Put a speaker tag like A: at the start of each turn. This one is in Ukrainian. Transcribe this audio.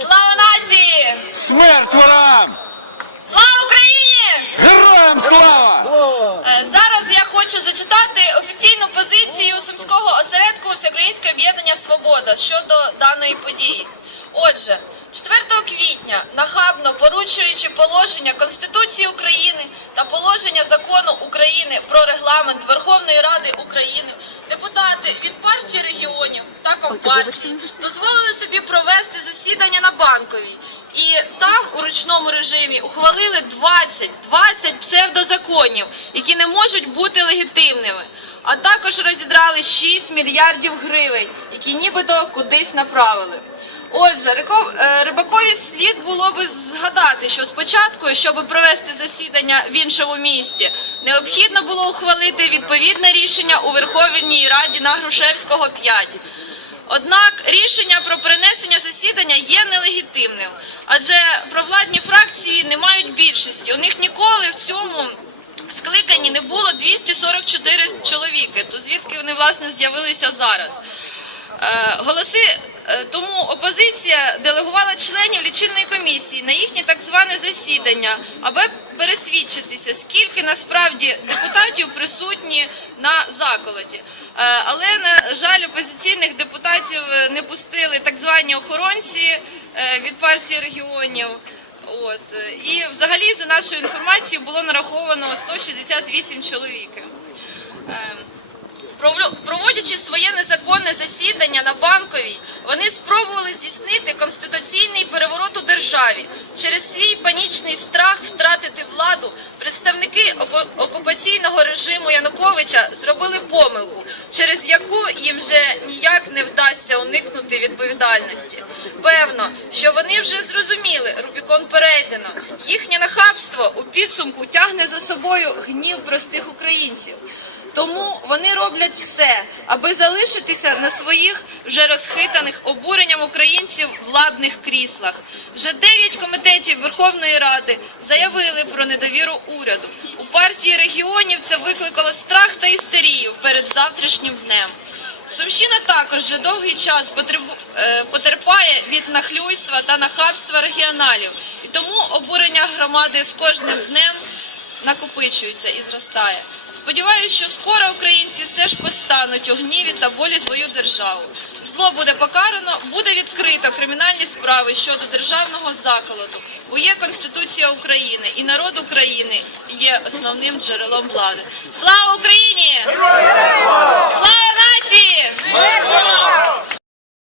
A: Слава нації!
B: Смерть ворам!
A: Слава Україні!
B: Героям слава!
A: Е, Зараз я хочу зачитати офіційну позицію Сумського осередку Всеукраїнського об'єднання Свобода щодо даної події. Отже, 4 квітня, нахабно порушуючи положення Конституції України та положення закону України про регламент Верховної Ради України, депутати від партії та дозволили собі провести засідання на банковій. І там у ручному режимі ухвалили 20, 20 псевдозаконів, які не можуть бути легітимними. А також розідрали 6 мільярдів гривень, які нібито кудись направили. Отже, е, Рибакові слід було би згадати, що спочатку, щоб провести засідання в іншому місті, необхідно було ухвалити відповідне рішення у Верховній Раді на Грушевського 5. Однак рішення про перенесення засідання є нелегітимним, адже провладні фракції не мають більшості. У них ніколи в цьому скликанні не було 244 чоловіки. То звідки вони власне з'явилися зараз? Е, Голоси тому опозиція делегувала членів лічильної комісії на їхнє так зване засідання, аби пересвідчитися, скільки насправді депутатів присутні на заколоті. Е, Але на жаль, опозиційних депутатів е, не пустили так звані охоронці е, від партії регіонів. От е, і взагалі, за нашою інформацією, було нараховано 168 чоловік. Проводячи своє незаконне засідання на банковій, вони спробували здійснити конституційний переворот у державі. Через свій панічний страх втратити владу представники окупаційного режиму Януковича зробили помилку, через яку їм вже уникнути відповідальності. Певно, що вони вже зрозуміли, Рубікон перейдено. Їхнє нахабство у підсумку тягне за собою гнів простих українців. Тому вони роблять все, аби залишитися на своїх вже розхитаних обуренням українців владних кріслах. Вже дев'ять комітетів Верховної Ради заявили про недовіру уряду. У партії регіонів це викликало страх та істерію перед завтрашнім днем. Сумщина також вже довгий час е, потерпає від нахлюйства та нахабства регіоналів, і тому обурення громади з кожним днем накопичується і зростає. Сподіваюся, що скоро українці все ж постануть у гніві та болі свою державу. Зло буде покарано, буде відкрито кримінальні справи щодо державного заколоту, бо є Конституція України і народ України є основним джерелом влади. Слава Україні! Слава нації!